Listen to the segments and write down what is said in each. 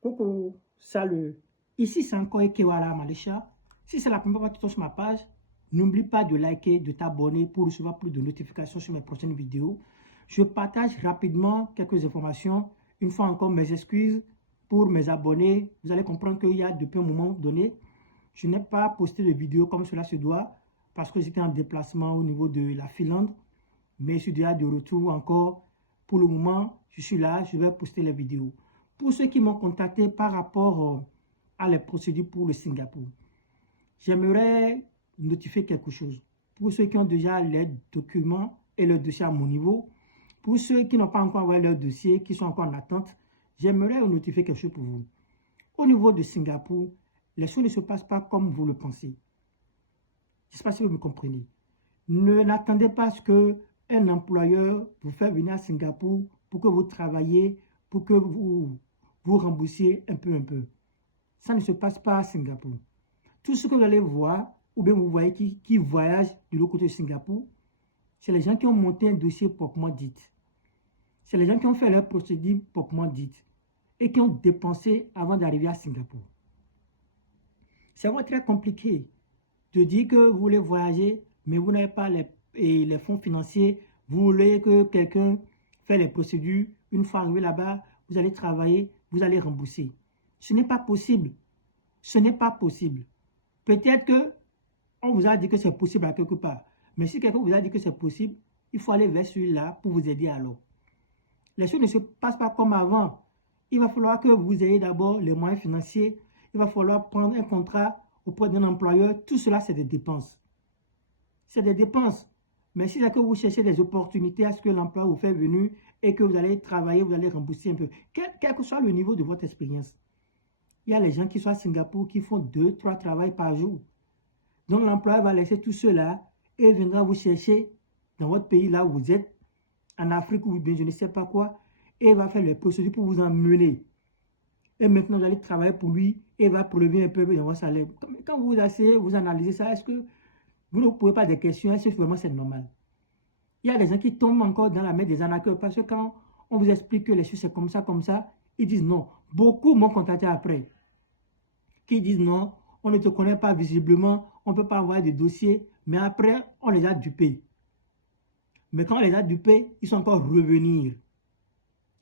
Coucou, salut. Ici, c'est encore Ekewara Malisha. Si c'est la première fois que tu tombes sur ma page, n'oublie pas de liker, de t'abonner pour recevoir plus de notifications sur mes prochaines vidéos. Je partage rapidement quelques informations. Une fois encore, mes excuses pour mes abonnés. Vous allez comprendre qu'il y a depuis un moment donné, je n'ai pas posté de vidéo comme cela se doit parce que j'étais en déplacement au niveau de la Finlande. Mais je suis déjà de retour encore. Pour le moment, je suis là, je vais poster les vidéos. Pour ceux qui m'ont contacté par rapport à les procédures pour le Singapour, j'aimerais notifier quelque chose. Pour ceux qui ont déjà les documents et le dossier à mon niveau, pour ceux qui n'ont pas encore envoyé leur dossier, qui sont encore en attente, j'aimerais notifier quelque chose pour vous. Au niveau de Singapour, les choses ne se passent pas comme vous le pensez. Je ne sais pas si vous me comprenez. N'attendez pas ce qu'un employeur vous fait venir à Singapour pour que vous travaillez, pour que vous remboursiez un peu. Ça ne se passe pas à Singapour. Tout ce que vous allez voir, ou bien vous voyez qui voyagent de l'autre côté de Singapour, c'est les gens qui ont monté un dossier proprement dit. C'est les gens qui ont fait leur procédure proprement dite et qui ont dépensé avant d'arriver à Singapour. C'est vraiment très compliqué de dire que vous voulez voyager, mais vous n'avez pas les fonds financiers. Vous voulez que quelqu'un fasse les procédures. Une fois arrivé là-bas, vous allez travailler, vous allez rembourser. Ce n'est pas possible. Ce n'est pas possible. Peut-être qu'on vous a dit que c'est possible à quelque part. Mais si quelqu'un vous a dit que c'est possible, il faut aller vers celui-là pour vous aider alors. Les choses ne se passent pas comme avant. Il va falloir que vous ayez d'abord les moyens financiers. Il va falloir prendre un contrat auprès d'un employeur. Tout cela, c'est des dépenses. C'est des dépenses. Mais si c'est que vous cherchez des opportunités à ce que l'emploi vous fait venir et que vous allez travailler, vous allez rembourser un peu, quel que soit le niveau de votre expérience. Il y a les gens qui sont à Singapour qui font 2-3 travails par jour. Donc l'employeur va laisser tout cela et viendra vous chercher dans votre pays là où vous êtes, en Afrique ou bien je ne sais pas quoi, et va faire les procédures pour vous emmener. Et maintenant, vous allez travailler pour lui et va prélever un peu dans votre salaire. Quand vous asseyez, vous analysez ça, est-ce que vous ne posez pas des questions, est-ce que vraiment c'est normal? Il y a des gens qui tombent encore dans la mer des arnaqueurs parce que quand on vous explique que les choses c'est comme ça, ils disent non. Beaucoup m'ont contacté après, qui disent non, on ne te connaît pas visiblement, on ne peut pas avoir des dossiers, mais après, on les a dupés. Mais quand on les a dupés, ils sont encore revenus.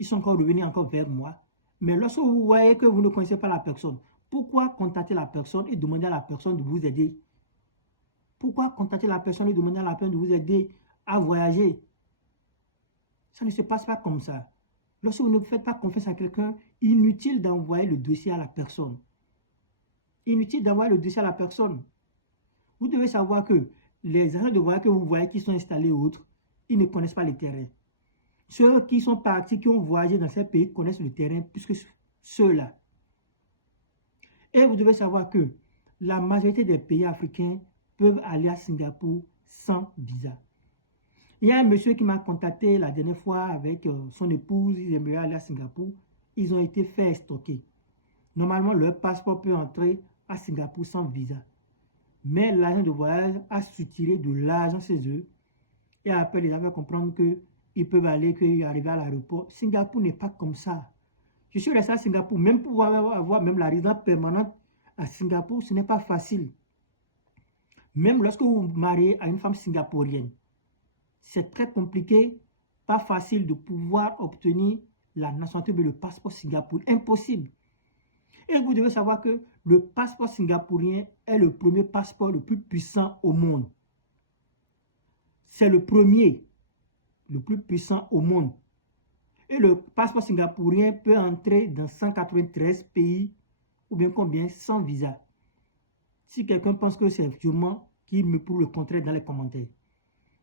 Ils sont encore revenus encore vers moi. Mais lorsque vous voyez que vous ne connaissez pas la personne, pourquoi contacter la personne et demander à la personne de vous aider? Pourquoi contacter la personne et demander à la personne de vous aider à voyager? Ça ne se passe pas comme ça. Lorsque vous ne faites pas confiance à quelqu'un, inutile d'envoyer le dossier à la personne. Inutile d'envoyer le dossier à la personne. Vous devez savoir que les agents de voyage que vous voyez qui sont installés autres, ils ne connaissent pas le terrain. Ceux qui sont partis, qui ont voyagé dans ces pays, connaissent le terrain plus que ceux-là. Et vous devez savoir que la majorité des pays africains peuvent aller à Singapour sans visa. Il y a un monsieur qui m'a contacté la dernière fois avec son épouse, ils aimeraient aller à Singapour. Ils ont été fait stocker. Normalement, leur passeport peut entrer à Singapour sans visa. Mais l'agent de voyage a soutiré de l'argent chez eux et après les a fait comprendre qu'ils peuvent aller, qu'ils arrivent à l'aéroport. Singapour n'est pas comme ça. Je suis resté à Singapour, même pour avoir même la résidence permanente à Singapour, ce n'est pas facile. Même lorsque vous vous mariez à une femme singapourienne, c'est très compliqué, pas facile de pouvoir obtenir la nationalité de le passeport singapourien. Impossible. Et vous devez savoir que le passeport singapourien est le premier passeport le plus puissant au monde. C'est le premier, le plus puissant au monde. Et le passeport singapourien peut entrer dans 193 pays, ou bien combien, sans visa. Si quelqu'un pense que c'est sûrement, qu'il me prouve le contraire dans les commentaires.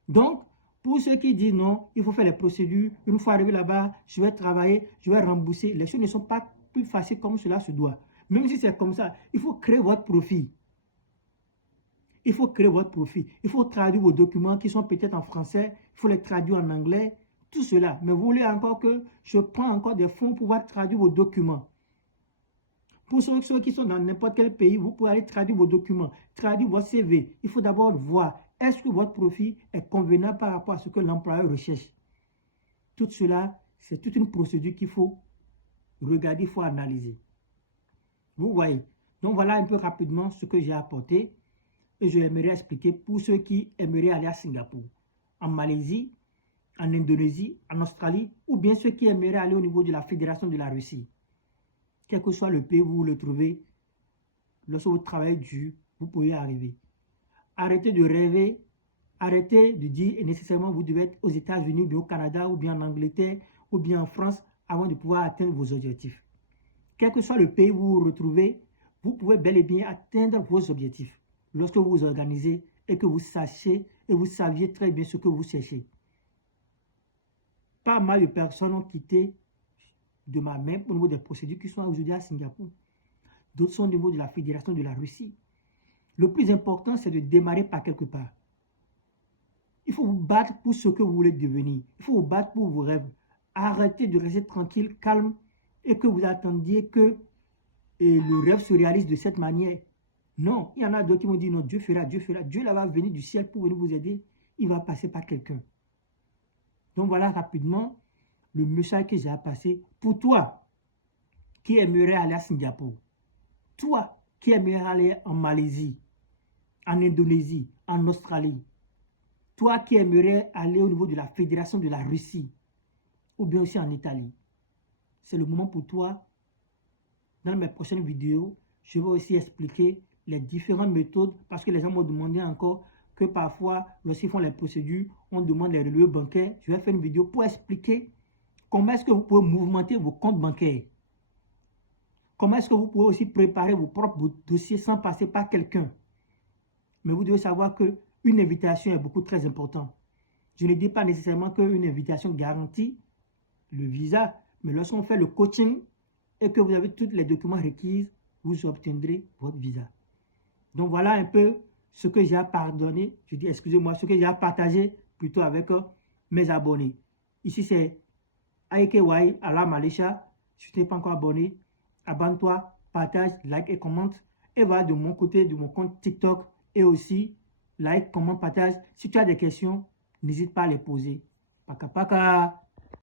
Donc, pour ceux qui disent non, il faut faire les procédures, une fois arrivé là-bas, je vais travailler, je vais rembourser. Les choses ne sont pas plus faciles comme cela se doit. Même si c'est comme ça, il faut créer votre profil. Il faut créer votre profil. Il faut traduire vos documents qui sont peut-être en français, il faut les traduire en anglais, tout cela. Mais vous voulez encore que je prends encore des fonds pour pouvoir traduire vos documents. Pour ceux qui sont dans n'importe quel pays, vous pouvez aller traduire vos documents, traduire votre CV. Il faut d'abord voir, est-ce que votre profil est convenable par rapport à ce que l'employeur recherche? Tout cela, c'est toute une procédure qu'il faut regarder, il faut analyser. Vous voyez. Donc voilà un peu rapidement ce que j'ai apporté. Et je aimerais expliquer pour ceux qui aimeraient aller à Singapour, en Malaisie, en Indonésie, en Australie, ou bien ceux qui aimeraient aller au niveau de la Fédération de la Russie. Quel que soit le pays où vous le trouvez, lorsque vous travaillez dur, vous pouvez y arriver. Arrêtez de rêver, arrêtez de dire nécessairement vous devez être aux États-Unis, ou bien au Canada, ou bien en Angleterre, ou bien en France, avant de pouvoir atteindre vos objectifs. Quel que soit le pays où vous vous retrouvez, vous pouvez bel et bien atteindre vos objectifs lorsque vous vous organisez et que vous sachiez et vous saviez très bien ce que vous cherchez. Pas mal de personnes ont quitté de ma main au niveau des procédures qui sont aujourd'hui à Singapour. D'autres sont au niveau de la Fédération de la Russie. Le plus important, c'est de démarrer par quelque part. Il faut vous battre pour ce que vous voulez devenir. Il faut vous battre pour vos rêves. Arrêtez de rester tranquille, calme, et que vous attendiez que le rêve se réalise de cette manière. Non, il y en a d'autres qui vont dire non, Dieu fera, Dieu fera. Dieu là va venir du ciel pour venir vous aider. Il va passer par quelqu'un. Donc voilà rapidement le message que j'ai à passer pour toi qui aimerais aller à Singapour. Toi qui aimerais aller en Malaisie, en Indonésie, en Australie. Toi qui aimerais aller au niveau de la Fédération de la Russie ou bien aussi en Italie. C'est le moment pour toi. Dans mes prochaines vidéos, je vais aussi expliquer les différentes méthodes parce que les gens m'ont demandé encore que parfois, lorsqu'ils font les procédures, on demande les relevés bancaires. Je vais faire une vidéo pour expliquer comment est-ce que vous pouvez mouvementer vos comptes bancaires. Comment est-ce que vous pouvez aussi préparer vos propres dossiers sans passer par quelqu'un. Mais vous devez savoir qu'une invitation est beaucoup très importante. Je ne dis pas nécessairement qu'une invitation garantit le visa, mais lorsqu'on fait le coaching et que vous avez tous les documents requis, vous obtiendrez votre visa. Donc voilà un peu ce que j'ai à pardonner, je dis excusez-moi, ce que j'ai à partager plutôt avec mes abonnés. Ici c'est Aikewai Ala Malaysia. Si tu n'es pas encore abonné, abonne-toi, partage, like et commente. Et voilà de mon côté, de mon compte TikTok et aussi like, commente, partage. Si tu as des questions, n'hésite pas à les poser. Paka paka.